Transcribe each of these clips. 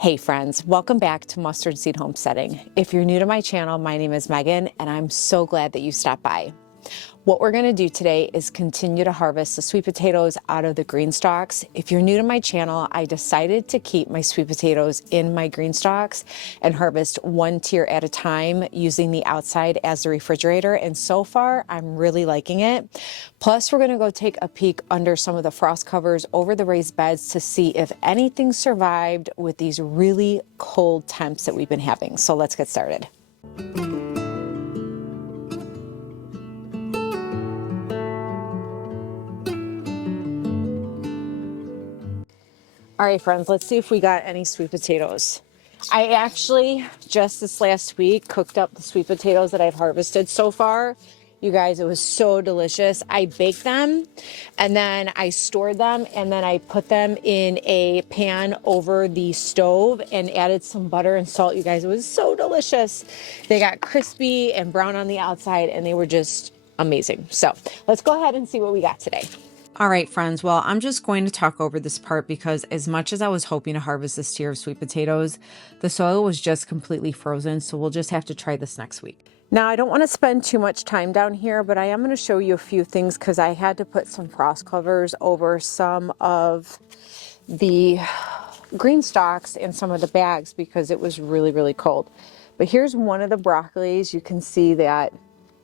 Hey friends, welcome back to Mustard Seed Homesteading. If you're new to my channel, my name is Megan and I'm so glad that you stopped by. What we're going to do today is continue to harvest the sweet potatoes out of the green stalks. If you're new to my channel, I decided to keep my sweet potatoes in my green stalks and harvest one tier at a time using the outside as the refrigerator. And so far, I'm really liking it. Plus, we're going to go take a peek under some of the frost covers over the raised beds to see if anything survived with these really cold temps that we've been having. So let's get started. All right, friends, let's see if we got any sweet potatoes. I actually, just this last week, cooked up the sweet potatoes that I've harvested so far. You guys, it was so delicious. I baked them and then I stored them and then I put them in a pan over the stove and added some butter and salt. You guys, it was so delicious. They got crispy and brown on the outside and they were just amazing. So let's go ahead and see what we got today. All right, friends. Well, I'm just going to talk over this part because as much as I was hoping to harvest this tier of sweet potatoes, the soil was just completely frozen. So we'll just have to try this next week. Now, I don't want to spend too much time down here, but I am going to show you a few things because I had to put some frost covers over some of the green stalks and some of the bags because it was really, really cold. But here's one of the broccolis. You can see that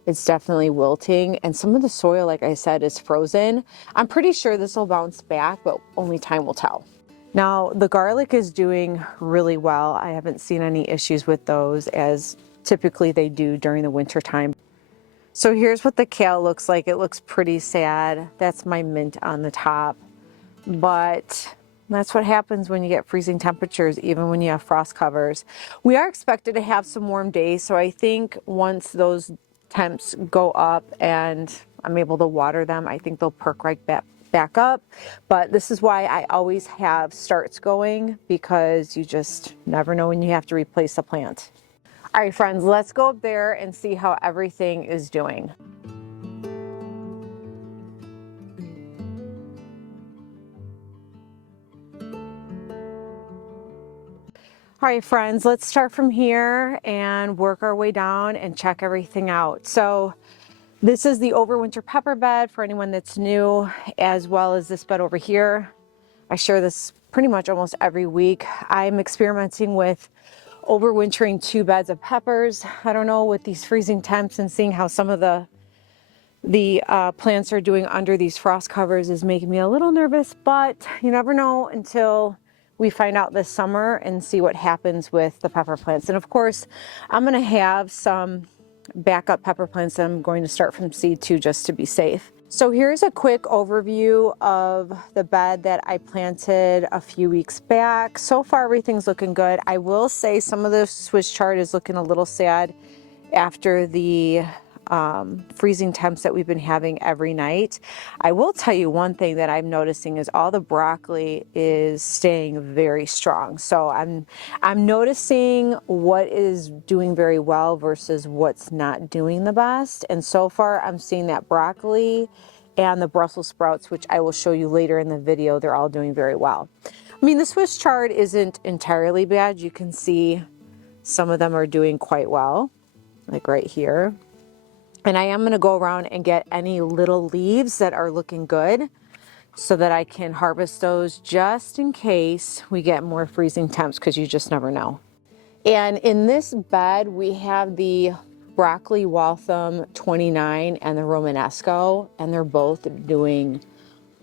it's definitely wilting and some of the soil, like I said, is frozen. I'm pretty sure this will bounce back, but only time will tell. Now, the garlic is doing really well. I haven't seen any issues with those as typically they do during the winter time. So here's what the kale looks like. It looks pretty sad. That's my mint on the top. But that's what happens when you get freezing temperatures, even when you have frost covers. We are expected to have some warm days, so I think once those temps go up and I'm able to water them, I think they'll perk right back up. But this is why I always have starts going because you just never know when you have to replace a plant. All right, friends, let's go up there and see how everything is doing. All right, friends, let's start from here and work our way down and check everything out. So this is the overwinter pepper bed for anyone that's new, as well as this bed over here. I share this pretty much almost every week. I'm experimenting with overwintering 2 beds of peppers. I don't know, with these freezing temps and seeing how some of the plants are doing under these frost covers is making me a little nervous, but you never know until we find out this summer and see what happens with the pepper plants. And of course, I'm gonna have some backup pepper plants that I'm going to start from seed too, just to be safe. So here's a quick overview of the bed that I planted a few weeks back. So far, everything's looking good. I will say some of the Swiss chard is looking a little sad after the freezing temps that we've been having every night. I will tell you one thing that I'm noticing is all the broccoli is staying very strong. So I'm noticing what is doing very well versus what's not doing the best. And so far I'm seeing that broccoli and the Brussels sprouts, which I will show you later in the video, they're all doing very well. I mean, the Swiss chard isn't entirely bad. You can see some of them are doing quite well, like right here. And I am going to go around and get any little leaves that are looking good so that I can harvest those just in case we get more freezing temps, because you just never know. And in this bed, we have the broccoli Waltham 29 and the Romanesco, and they're both doing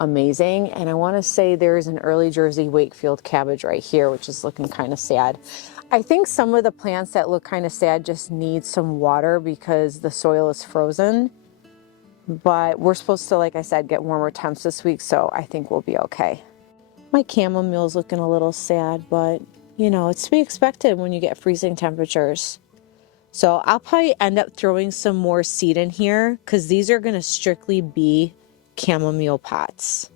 amazing. And I want to say there's an early Jersey Wakefield cabbage right here, which is looking kind of sad. I think some of the plants that look kind of sad just need some water because the soil is frozen. but we're supposed to, like I said, get warmer temps this week, so I think we'll be okay. My chamomile's looking a little sad, but you know, it's to be expected when you get freezing temperatures. So I'll probably end up throwing some more seed in here because these are going to strictly be chamomile pots.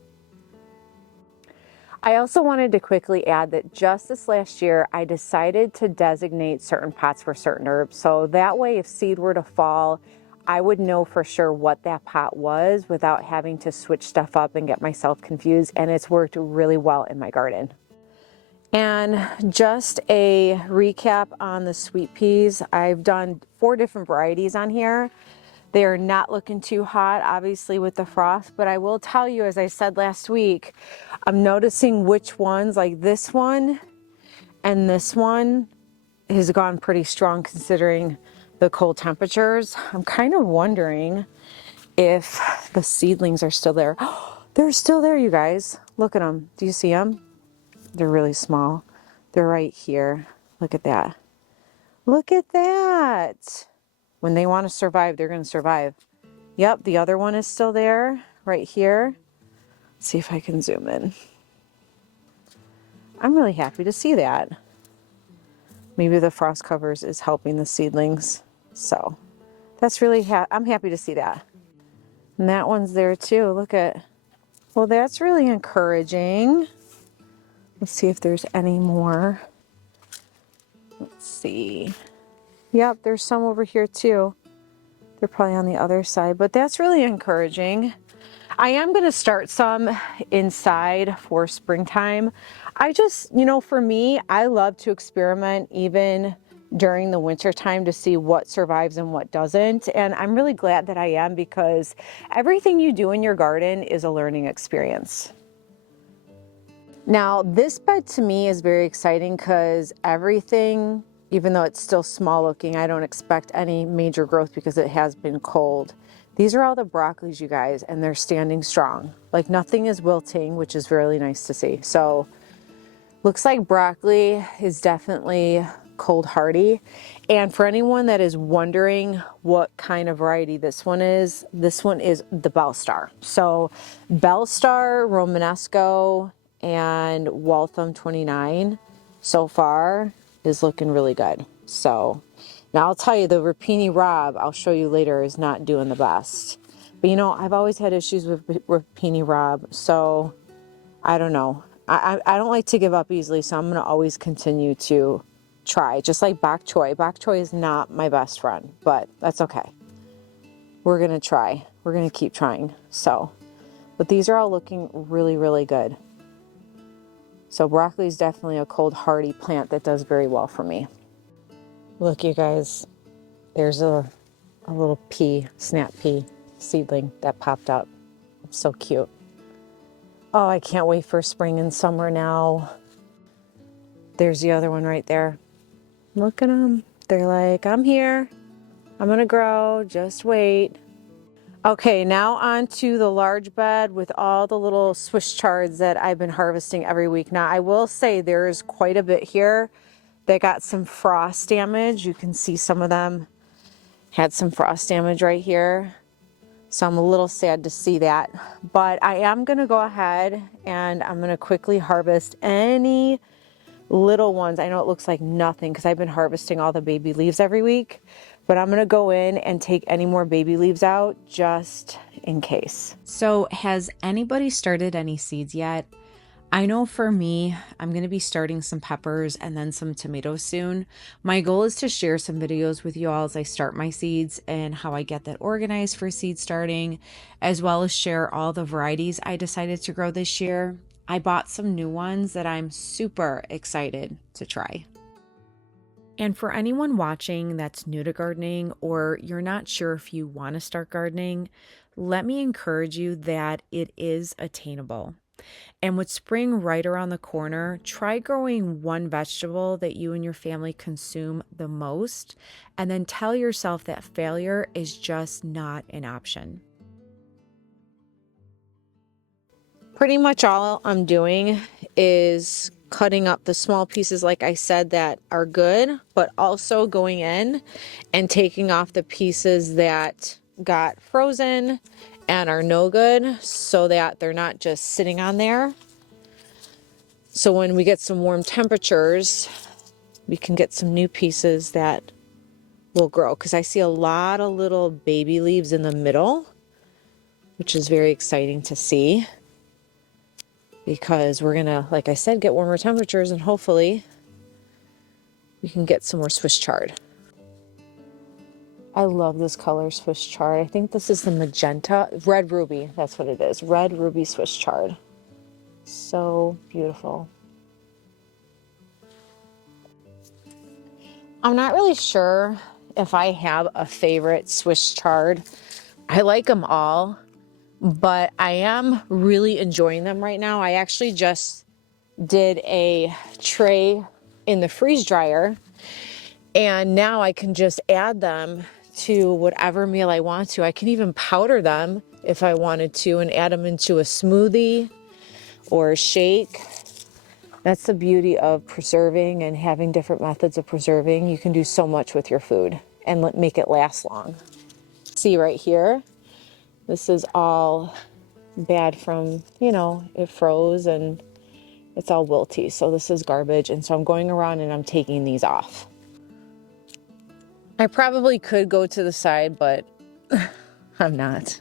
I also wanted to quickly add that just this last year, I decided to designate certain pots for certain herbs. So that way, if seed were to fall, I would know for sure what that pot was without having to switch stuff up and get myself confused. And it's worked really well in my garden. And just a recap on the sweet peas. I've done 4 different varieties on here. They are not looking too hot, obviously, with the frost, but I will tell you, as I said last week, I'm noticing which ones, like this one and this one, has gone pretty strong considering the cold temperatures. I'm kind of wondering if the seedlings are still there. They're still there, you guys. Look at them. Do you see them? They're really small. They're right here. Look at that. Look at that. When they want to survive, they're going to survive. Yep, the other one is still there, right here. Let's see if I can zoom in. I'm really happy to see that. Maybe the frost covers is helping the seedlings. So that's really, I'm happy to see that. And that one's there too. Look at, well, that's really encouraging. Let's see if there's any more. Let's see. Yep, there's some over here too. They're probably on the other side, but that's really encouraging. I am going to start some inside for springtime. I just, you know, for me, I love to experiment even during the winter time to see what survives and what doesn't. And I'm really glad that I am, because everything you do in your garden is a learning experience. Now, this bed to me is very exciting because everything, even though it's still small looking, I don't expect any major growth because it has been cold. These are all the broccolis, you guys, and they're standing strong. Like nothing is wilting, which is really nice to see. So looks like broccoli is definitely cold hardy. And for anyone that is wondering what kind of variety this one is the Bellstar. So Bellstar, Romanesco, and Waltham 29 so far is looking really good. So now I'll tell you, the Rapini Rob, I'll show you later, is not doing the best. But you know, I've always had issues with Rapini Rob, so I don't know. I don't like to give up easily, so I'm going to always continue to try. Just like bok choy. Bok choy is not my best friend, but that's okay. We're going to try. We're going to keep trying. So, but these are all looking really, really good. So broccoli is definitely a cold hardy plant that does very well for me. Look, you guys, there's a little pea, snap pea seedling that popped up. It's so cute. Oh, I can't wait for spring and summer now. There's the other one right there. Look at them. They're like, I'm here. I'm gonna grow, just wait. Okay, now on to the large bed with all the little Swiss chards that I've been harvesting every week. Now, I will say there's quite a bit here that got some frost damage. You can see some of them had some frost damage right here. So I'm a little sad to see that. But I am going to go ahead and I'm going to quickly harvest any little ones. I know it looks like nothing because I've been harvesting all the baby leaves every week. But I'm going to go in and take any more baby leaves out just in case. So has anybody started any seeds yet? I know for me, I'm going to be starting some peppers and then some tomatoes soon. My goal is to share some videos with you all as I start my seeds and how I get that organized for seed starting, as well as share all the varieties I decided to grow this year. I bought some new ones that I'm super excited to try. And for anyone watching that's new to gardening, or you're not sure if you want to start gardening, let me encourage you that it is attainable. And with spring right around the corner, try growing one vegetable that you and your family consume the most, and then tell yourself that failure is just not an option. Pretty much all I'm doing is cutting up the small pieces, like I said, that are good, but also going in and taking off the pieces that got frozen and are no good, so that they're not just sitting on there. So when we get some warm temperatures, we can get some new pieces that will grow, because I see a lot of little baby leaves in the middle, which is very exciting to see, because we're gonna, like I said, get warmer temperatures and hopefully we can get some more Swiss chard. I love this color, Swiss chard. I think this is the magenta, red ruby, that's what it is. Red ruby Swiss chard. So beautiful. I'm not really sure if I have a favorite Swiss chard. I like them all, but I am really enjoying them right now. I actually just did a tray in the freeze dryer, and now I can just add them to whatever meal I want to. I can even powder them if I wanted to and add them into a smoothie or a shake. That's the beauty of preserving and having different methods of preserving. You can do so much with your food and make it last long. See right here, this is all bad from, you know, it froze and it's all wilty. So this is garbage. And so I'm going around and I'm taking these off. I probably could go to the side, but I'm not.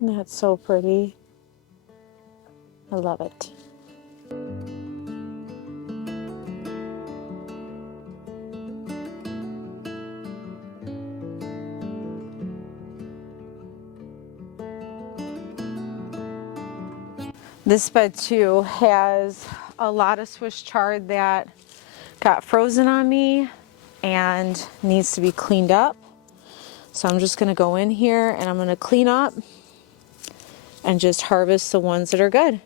That's so pretty. I love it. This bed too has a lot of Swiss chard that got frozen on me and needs to be cleaned up. So I'm just gonna go in here and I'm gonna clean up and just harvest the ones that are good.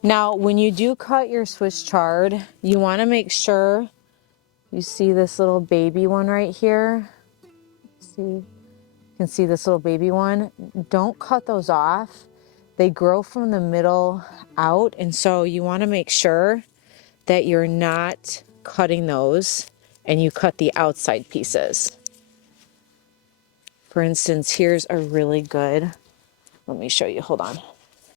Now, when you do cut your Swiss chard, you want to make sure you see this little baby one right here. See, you can see this little baby one. Don't cut those off. They grow from the middle out, and so you want to make sure that you're not cutting those and you cut the outside pieces. For instance, here's a really good, let me show you, hold on.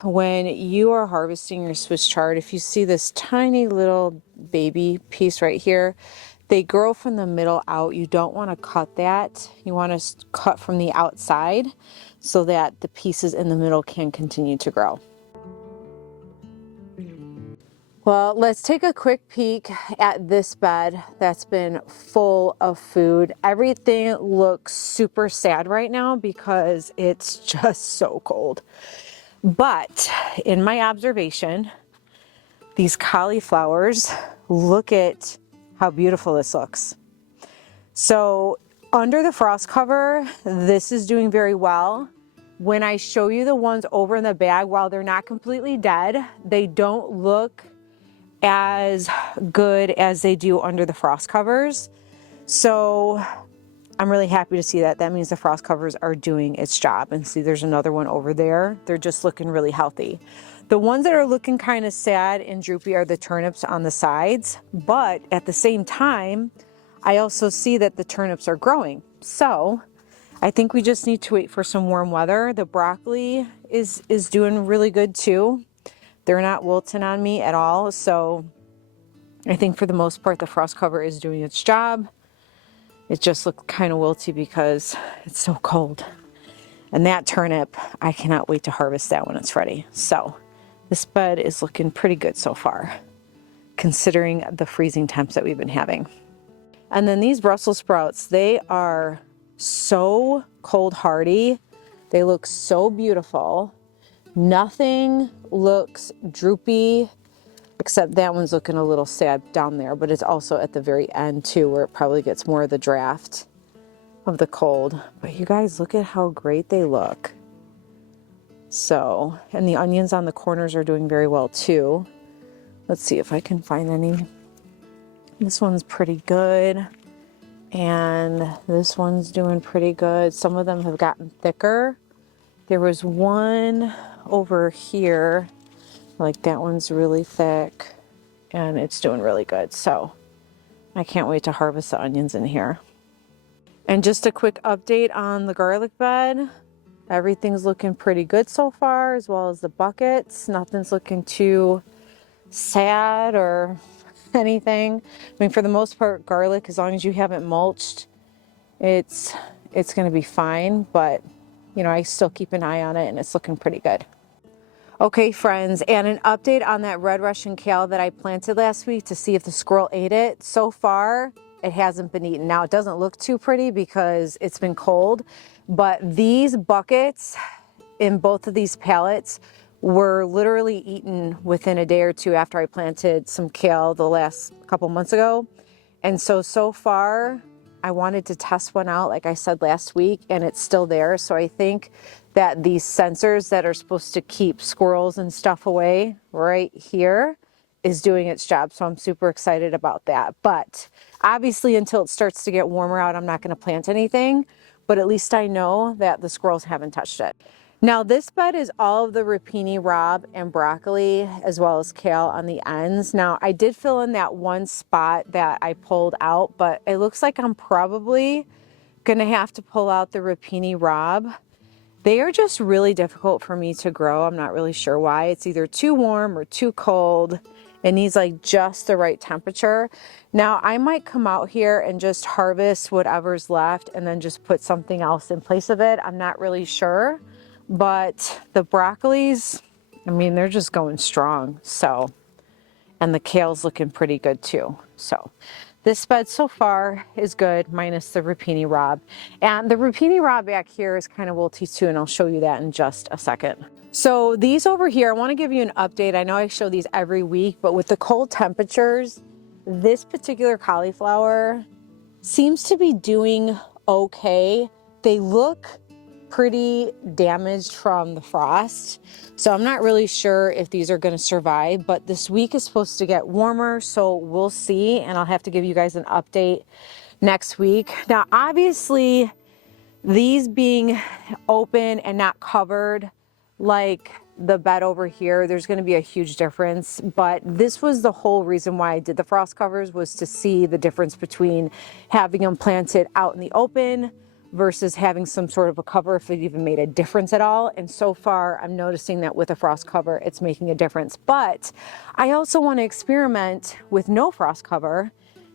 When you are harvesting your Swiss chard, if you see this tiny little baby piece right here, they grow from the middle out. You don't want to cut that. You want to cut from the outside so that the pieces in the middle can continue to grow. Well, let's take a quick peek at this bed that's been full of food. Everything looks super sad right now because it's just so cold. But in my observation, these cauliflowers, look at how beautiful this looks. So under the frost cover, this is doing very well. When I show you the ones over in the bag, while they're not completely dead, they don't look as good as they do under the frost covers. So I'm really happy to see that. That means the frost covers are doing its job. And see, there's another one over there. They're just looking really healthy. The ones that are looking kind of sad and droopy are the turnips on the sides. But at the same time, I also see that the turnips are growing. So I think we just need to wait for some warm weather. The broccoli is doing really good too. They're not wilting on me at all. So I think for the most part, the frost cover is doing its job. It just looked kind of wilty because it's so cold. And that turnip, I cannot wait to harvest that when it's ready. So this bed is looking pretty good so far, considering the freezing temps that we've been having. And then these Brussels sprouts, they are so cold hardy. They look so beautiful. Nothing looks droopy, except that one's looking a little sad down there, but it's also at the very end too, where it probably gets more of the draft of the cold. But you guys, look at how great they look. So, and the onions on the corners are doing very well too. Let's see if I can find any. This one's pretty good. And this one's doing pretty good. Some of them have gotten thicker. There was one over here, like that one's really thick and it's doing really good. So I can't wait to harvest the onions in here. And just a quick update on the garlic bed. Everything's looking pretty good so far, as well as the buckets. Nothing's looking too sad or anything. I mean, for the most part, garlic, as long as you haven't mulched, it's going to be fine. But, you know, I still keep an eye on it and it's looking pretty good. Okay, friends, and an update on that red Russian kale that I planted last week to see if the squirrel ate it. So far, it hasn't been eaten. Now, it doesn't look too pretty because it's been cold, but these buckets in both of these pallets were literally eaten within a day or two after I planted some kale the last couple months ago. And so far, I wanted to test one out, like I said last week, and it's still there. So I think that these sensors that are supposed to keep squirrels and stuff away right here is doing its job. So I'm super excited about that. But obviously, until it starts to get warmer out, I'm not going to plant anything. But at least I know that the squirrels haven't touched it. Now this bed is all of the rapini rabe and broccoli as well as kale on the ends. Now I did fill in that one spot that I pulled out, but it looks like I'm probably gonna have to pull out the rapini rabe. They are just really difficult for me to grow. I'm not really sure why. It's either too warm or too cold. It needs like just the right temperature. Now I might come out here and just harvest whatever's left and then just put something else in place of it. I'm not really sure. But the broccolis, I mean, they're just going strong. So, and the kale's looking pretty good too. So this bed so far is good, minus the rapini rabe. And the rapini rabe back here is kind of wilty too, and I'll show you that in just a second. So these over here, I want to give you an update. I know I show these every week, but with the cold temperatures, this particular cauliflower seems to be doing okay. They look pretty damaged from the frost. So I'm not really sure if these are going to survive, but this week is supposed to get warmer, so we'll see, and I'll have to give you guys an update next week. Now, obviously, these being open and not covered like the bed over here, there's going to be a huge difference, but this was the whole reason why I did the frost covers, was to see the difference between having them planted out in the open versus having some sort of a cover, if it even made a difference at all. And so far, I'm noticing that with a frost cover, it's making a difference. But I also want to experiment with no frost cover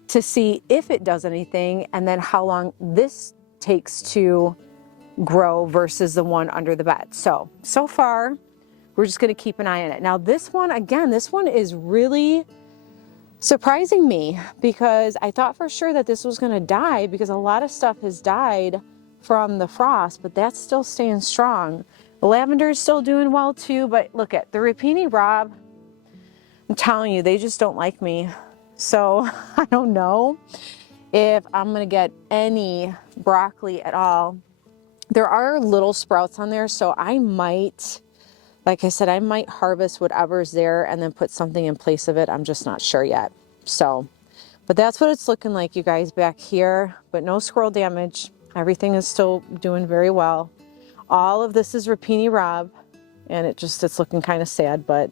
to see if it does anything, and then how long this takes to grow versus the one under the bed. So far, we're just going to keep an eye on it. Now this one, again, this one is really surprising me, because I thought for sure that this was going to die, because a lot of stuff has died from the frost, but that's still staying strong. The lavender is still doing well too, but look at the rapini rabe. I'm telling you, they just don't like me. So I don't know if I'm going to get any broccoli at all. There are little sprouts on there, so I might, like I said, I might harvest whatever's there and then put something in place of it. I'm just not sure yet. So, but that's what it's looking like, you guys, back here. But no squirrel damage. Everything is still doing very well. All of this is rapini rabe, and it's looking kind of sad, but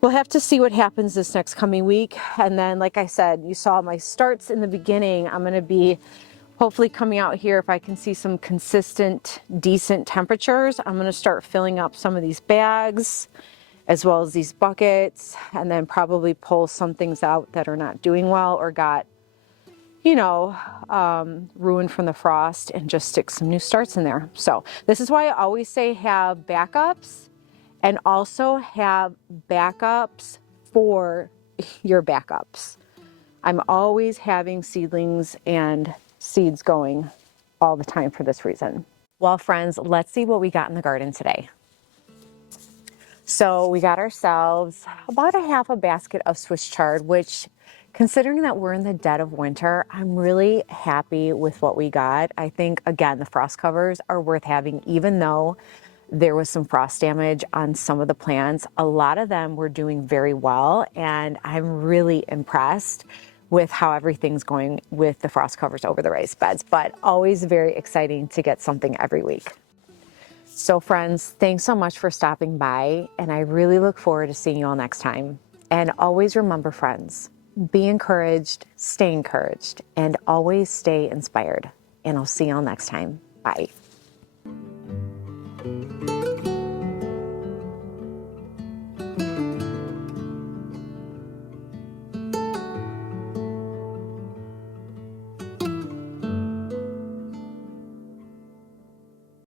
we'll have to see what happens this next coming week. And then, like I said, you saw my starts in the beginning. I'm going to be hopefully coming out here, if I can see some consistent, decent temperatures, I'm going to start filling up some of these bags as well as these buckets, and then probably pull some things out that are not doing well or got, you know, ruined from the frost, and just stick some new starts in there. So this is why I always say have backups, and also have backups for your backups. I'm always having seedlings and seeds going all the time for this reason. Well, friends, let's see what we got in the garden today. So we got ourselves about half a basket of Swiss chard, which, considering that we're in the dead of winter, I'm really happy with what we got. I think, again, the frost covers are worth having, even though there was some frost damage on some of the plants. A lot of them were doing very well, and I'm really impressed with how everything's going with the frost covers over the raised beds, but always very exciting to get something every week. So friends, thanks so much for stopping by, and I really look forward to seeing you all next time. And always remember, friends, be encouraged, stay encouraged, and always stay inspired. And I'll see you all next time. Bye.